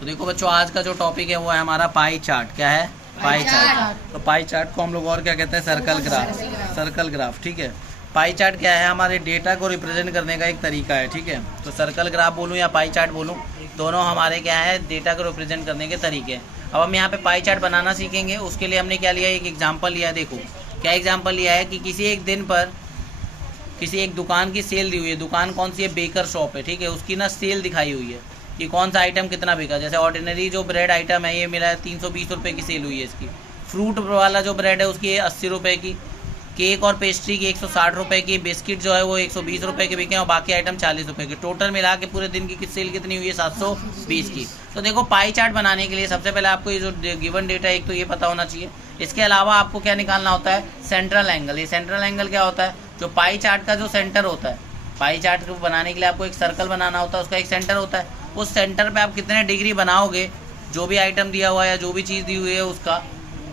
तो देखो बच्चों, आज का जो टॉपिक है वो है हमारा पाई चार्ट। क्या है? Pie chart. तो पाई चार्ट को हम लोग और क्या कहते हैं? Circle graph. सर्कल ग्राफ, ठीक है। पाई चार्ट क्या है? हमारे डेटा को रिप्रेजेंट करने का एक तरीका है, ठीक है। तो सर्कल ग्राफ बोलूँ या पाई चार्ट बोलूँ, दोनों हमारे क्या है? डेटा को रिप्रेजेंट करने के तरीके हैं। अब हम यहाँ पे पाई चार्ट बनाना सीखेंगे। उसके लिए हमने क्या लिया? एक एग्जाम्पल लिया। देखो क्या एग्जाम्पल लिया है कि किसी एक दिन पर किसी एक दुकान की सेल दी हुई है। दुकान कौन सी है? बेकर शॉप है, ठीक है। उसकी ना सेल दिखाई हुई है कि कौन सा आइटम कितना बिका। जैसे ऑर्डिनरी जो ब्रेड आइटम है ये मिला है 320 रुपये की सेल हुई है इसकी। फ्रूट वाला जो ब्रेड है उसकी 80 रुपये की। केक और पेस्ट्री की 160 रुपये की। बिस्किट जो है वो 120 रुपये के बिके और बाकी आइटम 40 रुपये के। टोटल मिला के पूरे दिन की सेल कितनी हुई है? 720 की। तो देखो पाई चार्ट बनाने के लिए सबसे पहले आपको ये जो गिवन डेटा है एक तो ये पता होना चाहिए। इसके अलावा आपको क्या निकालना होता है? Central angle. ये सेंट्रल एंगल क्या होता है? जो पाई चार्ट का जो सेंटर होता है, पाई चार्ट को बनाने के लिए आपको एक सर्कल बनाना होता है, उसका एक सेंटर होता है। उस सेंटर पे आप कितने डिग्री बनाओगे, जो भी आइटम दिया हुआ है या जो भी चीज़ दी हुई है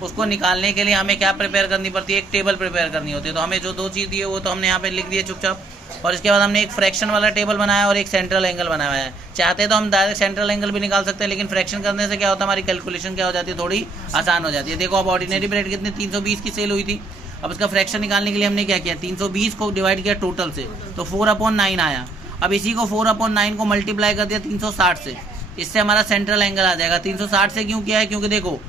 उसको निकालने के लिए हमें क्या प्रिपेयर करनी पड़ती है? एक टेबल प्रिपेयर करनी होती है। तो हमें जो दो चीज़ दी है वो तो हमने यहाँ पे लिख दिए चुपचाप, और इसके बाद हमने एक फ्रैक्शन वाला टेबल बनाया और एक सेंट्रल एंगल बनाया है। चाहते तो हम डायरेक्ट सेंट्रल एंगल भी निकाल सकते हैं, लेकिन फ्रैक्शन करने से क्या होता है? हमारी कैलकुलेशन क्या हो जाती है? थोड़ी आसान हो जाती है। देखो अब ऑर्डिनरी ब्रेड कितनी 320 की सेल हुई थी। अब इसका फ्रैक्शन निकालने के लिए हमने क्या किया? 320 को डिवाइड किया टोटल से, तो 4/9 आया। अब इसी को 4/9 को मल्टीप्लाई कर दिया 360 से, इससे हमारा सेंट्रल एंगल आ जाएगा। 360 से क्यों किया है? क्योंकि देखो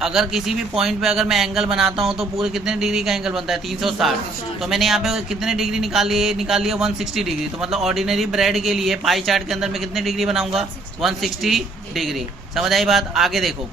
अगर किसी भी पॉइंट पे अगर मैं एंगल बनाता हूँ तो पूरे कितने डिग्री का एंगल बनता है? 360। तो मैंने यहाँ पे कितने डिग्री निकाली है? 160 डिग्री। तो मतलब ऑर्डिनरी ब्रेड के लिए पाई चार्ट के अंदर मैं कितने डिग्री बनाऊंगा? 160 डिग्री। समझ आई बात? आगे देखो,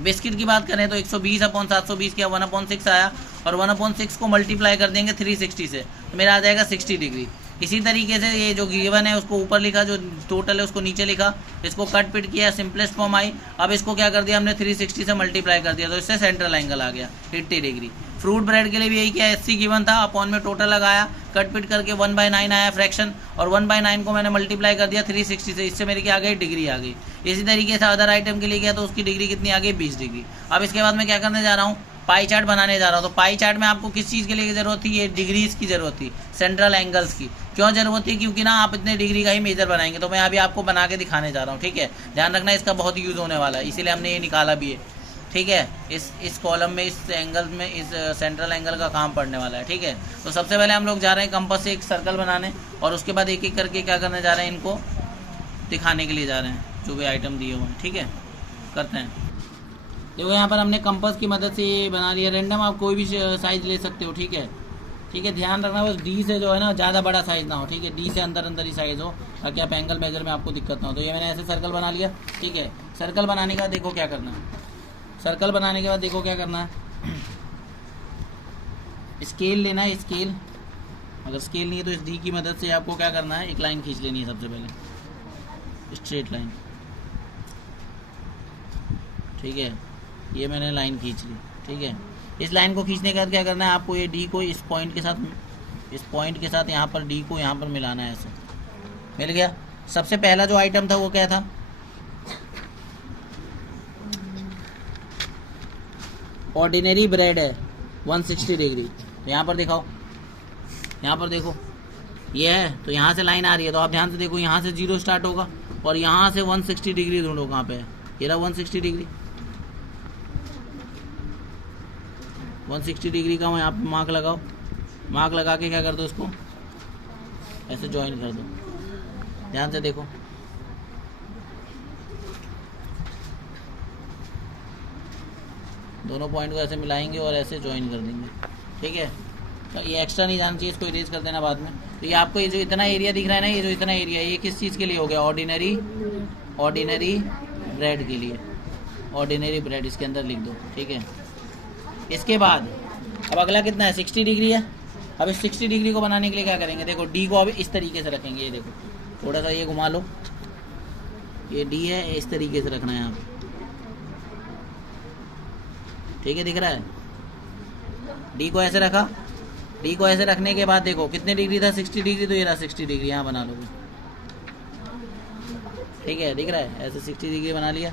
बिस्किट की बात करें तो 120/720 किया, 1/6 आया, और 1/6 को मल्टीप्लाई कर देंगे 360 से, तो मेरा आ जाएगा 60 डिग्री। इसी तरीके से ये जो गिवन है उसको ऊपर लिखा, जो टोटल है उसको नीचे लिखा, इसको कट पिट किया, सिंपलेस्ट फॉर्म आई। अब इसको क्या कर दिया हमने? 360 से मल्टीप्लाई कर दिया, तो इससे सेंट्रल एंगल आ गया 80 डिग्री। फ्रूट ब्रेड के लिए भी यही किया, 80 गिवन था, अपॉन में टोटल लगाया, कट पिट करके 1/9 आया फ्रैक्शन, और 1/9 को मैंने मल्टीप्लाई कर दिया 360 से, इससे मेरी क्या आ गई? डिग्री आ गई। इसी तरीके से अदर आइटम के लिए गया तो उसकी डिग्री कितनी आ गई? 20 डिग्री। अब इसके बाद मैं क्या करने जा रहा हूँ? पाई चार्ट बनाने जा रहा हूँ। तो पाई चार्ट में आपको किस चीज़ के लिए ज़रूरत थी? ये डिग्रीज की ज़रूरत थी, सेंट्रल एंगल्स की। क्यों ज़रूरत थी? क्योंकि ना आप इतने डिग्री का ही मेजर बनाएंगे। तो मैं अभी आपको बना के दिखाने जा रहा हूँ, ठीक है। ध्यान रखना इसका बहुत यूज़ होने वाला है, इसीलिए हमने ये निकाला भी है, ठीक है। इस कॉलम में, इस एंगल में, इस सेंट्रल एंगल का काम पड़ने वाला है, ठीक है। तो सबसे पहले हम लोग जा रहे हैं कंपास से एक सर्कल बनाने, और उसके बाद एक एक करके क्या करने जा रहे हैं? इनको दिखाने के लिए जा रहे हैं जो भी आइटम दिए हुए हैं, ठीक है। करते हैं। देखो यहाँ पर हमने कंपास की मदद से ये बना लिया। रैंडम आप कोई भी साइज़ ले सकते हो, ठीक है। ठीक है, ध्यान रखना बस डी से जो है ना ज़्यादा बड़ा साइज़ ना हो, ठीक है। डी से अंदर अंदर ही साइज़ हो, ताकि आप एंगल मेजर में आपको दिक्कत ना हो। तो ये मैंने ऐसे सर्कल बना लिया, ठीक है। सर्कल बनाने का देखो क्या करना है। सर्कल बनाने के बाद देखो क्या करना है, स्केल लेना है, स्केल। अगर स्केल नहीं है तो इस डी की मदद से आपको क्या करना है? एक लाइन खींच लेनी है सबसे पहले, स्ट्रेट लाइन, ठीक है। ये मैंने लाइन खींच ली, ठीक है। इस लाइन को खींचने के बाद क्या करना है? आपको ये डी को इस पॉइंट के साथ यहाँ पर डी को यहाँ पर मिलाना है, ऐसे। मिल गया। सबसे पहला जो आइटम था वो क्या था? ऑर्डिनरी ब्रेड है 160 डिग्री। तो यहाँ पर दिखाओ, यहाँ पर देखो, ये है। तो यहाँ से लाइन आ रही है, तो आप ध्यान से देखो, यहाँ से 0 स्टार्ट होगा और यहाँ से 160 डिग्री ढूंढो कहाँ पे है। ये रहा 160 डिग्री। 160 डिग्री का यहाँ पे मार्क लगाओ। मार्क लगा के क्या कर दो? इसको ऐसे ज्वाइन कर दो। ध्यान से देखो, दोनों पॉइंट को ऐसे मिलाएंगे और ऐसे ज्वाइन कर देंगे, ठीक है। तो ये एक्स्ट्रा नहीं जाना चाहिए, इसको इरेज कर देना बाद में। तो ये आपको ये जो इतना एरिया दिख रहा है ना, ये जो इतना एरिया है, ये किस चीज़ के लिए हो गया? ऑर्डिनरी ब्रेड के लिए। ऑर्डिनरी ब्रेड इसके अंदर लिख दो, ठीक है। इसके बाद अब अगला कितना है? 60 डिग्री है। अब इस 60 डिग्री को बनाने के लिए क्या करेंगे? देखो डी को अब इस तरीके से रखेंगे, ये देखो, थोड़ा सा ये घुमा लो, ये डी है, इस तरीके से रखना है यहाँ पे, ठीक है। दिख रहा है? डी को ऐसे रखा। डी को ऐसे रखने के बाद देखो कितने डिग्री था? 60 डिग्री। तो ये रहा 60 डिग्री, यहाँ बना लोगे, ठीक है। दिख रहा है? ऐसे 60 डिग्री बना लिया।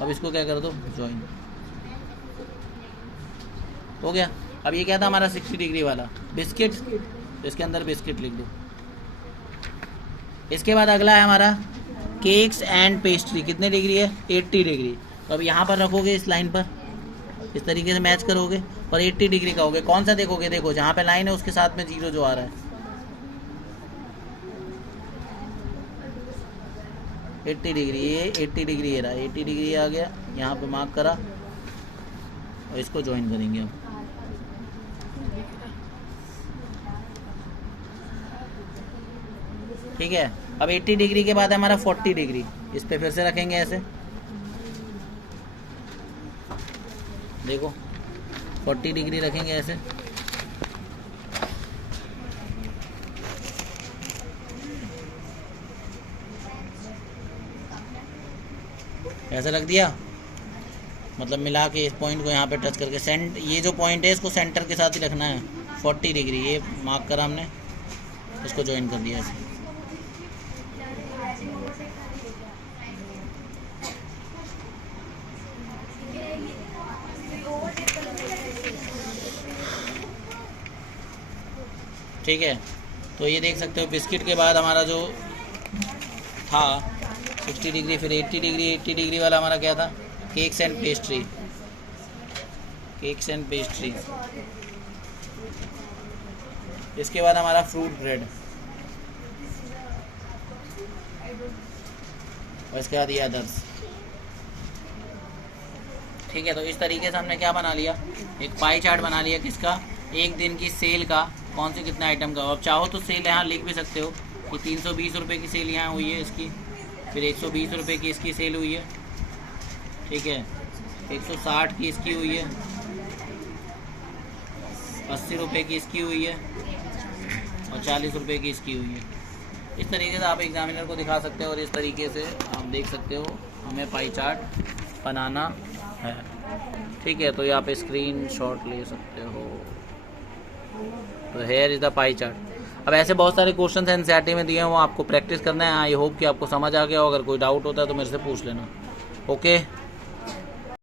अब इसको क्या कर दो? ज्वाइन हो गया। अब ये क्या था हमारा? 60 डिग्री वाला बिस्किट, तो इसके अंदर बिस्किट लिख दो। इसके बाद अगला है हमारा केक्स एंड पेस्ट्री कितने डिग्री है? 80 डिग्री। तो अब यहाँ पर रखोगे इस लाइन पर, इस तरीके से मैच करोगे और 80 डिग्री का होगे। कौन सा देखोगे? देखो जहाँ पे लाइन है उसके साथ में 0 जो आ रहा है, 80 डिग्री, ये 80 डिग्री ये रहा, 80 डिग्री आ गया, यहाँ पे मार्क करा और इसको ज्वाइन करेंगे अब। ठीक है, अब 80 डिग्री के बाद हमारा 40 डिग्री, इस पे फिर से रखेंगे ऐसे, देखो 40 डिग्री रखेंगे ऐसे। ऐसे रख दिया, मतलब मिला के इस पॉइंट को यहाँ पे टच करके ये जो पॉइंट है इसको सेंटर के साथ ही रखना है। 40 डिग्री ये मार्क करा हमने, इसको ज्वाइन कर दिया ऐसे। ठीक है, तो ये देख सकते हो बिस्किट के बाद हमारा जो था 60 डिग्री, फिर 80 डिग्री, 80 डिग्री वाला हमारा क्या था? Cakes and pastry, cakes and pastry. इसके बाद हमारा फ्रूट ब्रेड, और इसके बाद ये अदर्स। ठीक है, तो इस तरीके से हमने क्या बना लिया? एक पाई चार्ट बना लिया किसका? एक दिन की सेल का, कौन से कितने आइटम का। अब चाहो तो सेल यहाँ लिख भी सकते हो कि 320 रुपये की सेल यहाँ हुई है इसकी, फिर 120 रुपये की इसकी सेल हुई है, ठीक है, 160 की इसकी हुई है, 80 रुपये की इसकी हुई है और 40 रुपये की इसकी हुई है। इस तरीके से आप एग्जामिनर को दिखा सकते हो और इस तरीके से आप देख सकते हो हमें पाई चार्ट बनाना है। ठीक है, तो यहाँ पे स्क्रीन शॉट ले सकते हो। तो here is the pie chart. अब ऐसे बहुत सारे क्वेश्चन एनसीईआरटी में दिए हैं, वो आपको प्रैक्टिस करना है। आई होप कि आपको समझ आ गया हो। अगर कोई डाउट होता है तो मेरे से पूछ लेना। ओके।